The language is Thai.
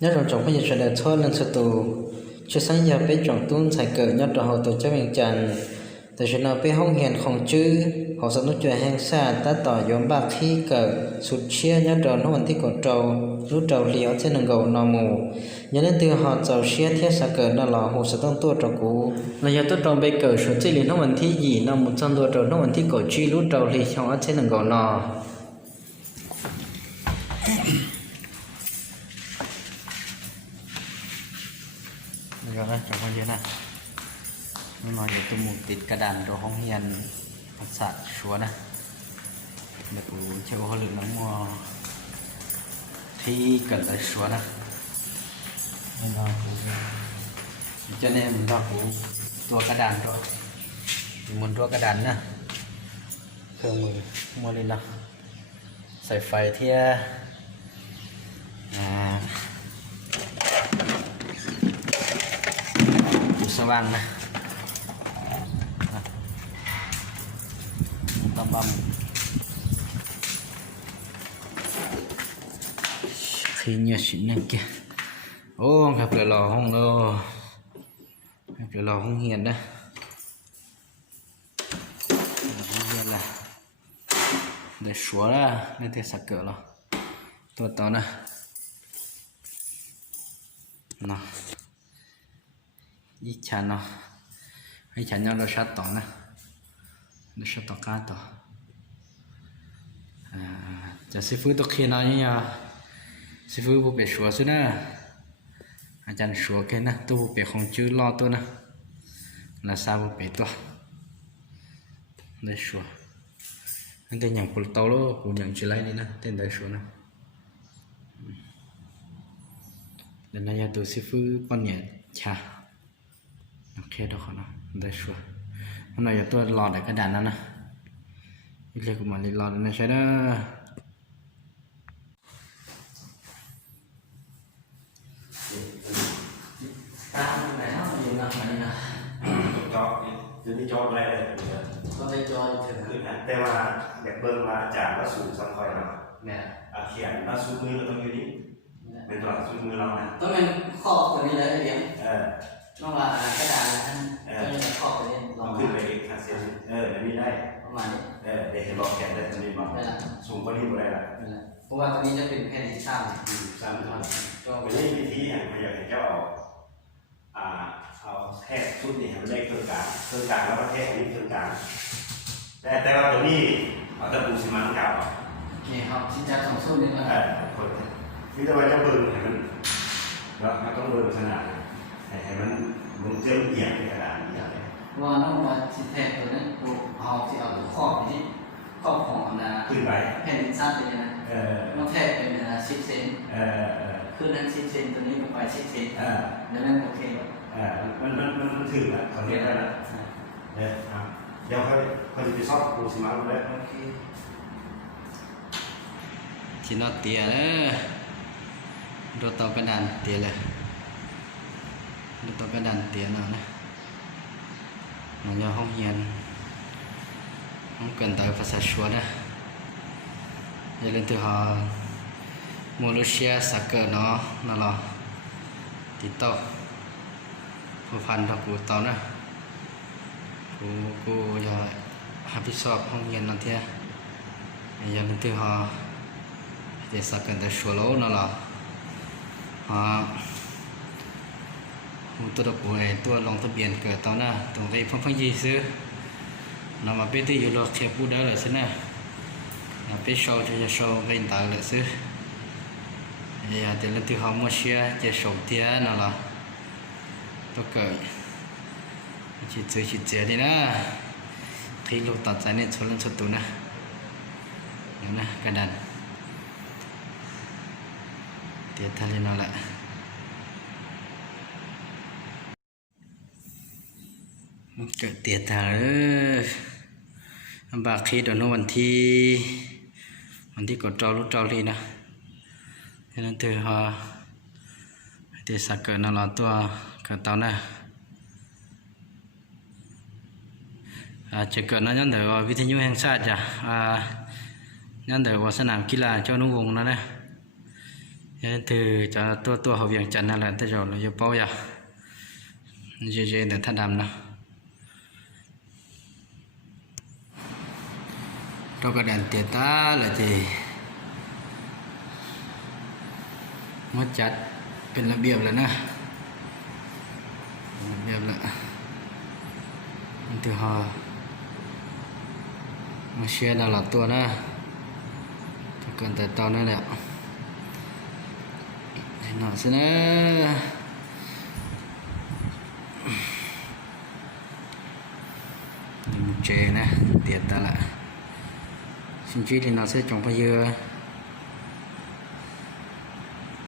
nhớ rằng trong bây giờ sẽ được thôi lần sự tù cho sáng giờ bé trọng tuôn sai cờ nhớ rằng họ tổ chức miền trần từ chuyện nào bé không hiền không chứ họ sẽ nói chuyện hàng xa ta tỏ giống bạc khi cờ sụt chia nhớ rằng nó vẫn thích cổ trâu lúc trâu liễu trên đường gầu nò mù nhớ đến từ họ trâu chia thiết sa cờ nó là hồ sẽต้องตัวtrâu cũ là giờ tôi trâu bé cờ sụt chỉ liền nó vẫn thích gì nó một trămตัวtrâu nó vẫn thích cổ chi lúc trâu liễu trong trên đường gầu nò rồi đó trong phần dưới này nó nói về tôi muốnติดกระดานโดยห้องเรียนภาษาชัวนะเดี๋ยวกูเชื่อว่าหรือน้องมัวที่เกิดอะไรชัวนะไม่รอกูจะเนี่ยมันรอกูตัวกระดานตัวมันตัวกระดานนะเครื่องมือมัวเลยนะใส่ไฟเที่ยสว่างนะตบkhi nhà xịn này kia ô gặp lại lò không đâu gặp lại lò không hiền đó không hiền là để xóa ra nên thế sạc cỡ rồi tôi tao nè nào ít chán nó hay chán nhau nó sát tỏng nè nó sát tỏng cá tỏngจะซื้อฟื้นตัวเคียนอะไรเนี่ยซื้อฟื้นบุปผาชัวร์ซินะอาจารย์ชัวร์แค่นะตัวบุปผาของจื้อรอตัวนะลาซาบุปผาตัวได้ชัวร์นั่นแต่อย่างปุลโตโลกูอย่างจีไรนี่นะเต้นได้ชัวร์นะแล้วนายตัวซื้อฟื้นปนเนี่ยชาโอเคทุกคนนะได้ชัวร์มันหน่อยตัวรอได้กระดานนั้นนะนี่เรียกว่ามันรอได้นะใช่ไหมจะมีจออะไรก็ไปจอยถึงคือนะแต่ว่าอยากเบิ่งว่าอาจารย์ว่าสูงสักคอยเนาะเนี่ยเขียนว่าสูงมือเราต้องอยู่นี่เป็นตัวสูงมือเรานะต้องเป็นข้อตัวนี้เลยเดี๋ยวต้องว่ากระดาษนะท่านต้องเป็นข้อตัวนี้ลองขึ้นไปอีกค่ะเสียอันนี้ได้ประมาณนี้เดี๋ยวลองแกะได้ตรงนี้บอกสูงกว่านี้บ่ได้ละเพราะว่าตัวนี้จะเป็นแผ่นดินซ้ำก็วันนี้วิธีอย่างอยากให้เจ้าเอาแท่ชุดนี้ให้มันได้เครื่องกลางแล้วก็แท่นี้เครื่องกลางแต่ว่าตัวนี้เอาตะปูซีเมนต์เก่านี่ครับชิ้นจักรสองชุดนี่นะคนที่จะไว้จะเบิ่งให้มันแล้วมันต้องเบิ่งขนาดให้มันเจ้าเอียงในกระดานนี้ว่าน้องมาชิ้นแทนตัวนั้นกูเอาที่เอาตัวครอบนี้ครอบของนะขึ้นไปแผ่นดินซ้ำเป็นยังไงน้องแทนเป็น10 เซนคือนั้น10 เซนตัวนี้ลงไป10 เซนแล้วนั่นโอเคมันถึงแล้วตอนนี้ได้แล้วเดี๋ยวค่อยไปซอฟปูซีมาเลยที่นอเตียเลยดูต่อกระดานเตียเลยดูต่อกระดานเตียหน่อยนะมันจะห้องเรียนห้องเกินต่อภาษาชัวนะอย่าลืมตัวหาโมลูเซียสักเกอร์เนาะนั่นหรอติดต่อผู้พันทับกูต่อนะกูอยากหับผิดชอบห้องเรียนนั่นเถอะอย่าลืมตัวหาจะสักกันแต่ชัวร์แล้วนั่นหรอตัวดอกบัวตัวลงทะเบียนเกิดตอนน่ะตรงไปพังยีซื้อนำมาเป็นที่อยู่รอเทียบพูดได้เลยสินะนำไปโชว์จะโชว์เป็นตาเลยสิอย่าเดี๋ยวเราที่เขาโมเชียจะโชว์เทียนั่นหรอตัวเกิดจิตใจจิตเจดีนะที่ลูกตัดใจเนี่ยชนเล่นชนตัวนะนี่นะกระดานเดี๋ยวทะเลนั่นแหละมันเกิดเตียตาบางทีตอนวันที่กดจอรู้จอรีนะฉะนั้นเธอฮะเดี๋ยวสักเกิดนั่นเราตัวเกิดตอนน่ะจะเกิดนั้นเดี๋ยววิทยุแห่งชาติจ้ะ นั่นเดี๋ยวสนามกีฬาเจ้านุ่งวงนั่นนะ thế từ cho tua học viện trần là tới rồi là bao giờ dễ để thắt đầm nào đâu có đèn tiền ta là gì mất chặtเป็นระเบียบแล้วนะระเบียบแล้วมันถือหอมาเชียร์ดาวหลักตัวนะถ้าเกินแต่ตอนนั่นแหละหน่อยสินะนี่มันเจนะเตียดตาละxin chỉ thì nó sẽ trồng bao nhiêu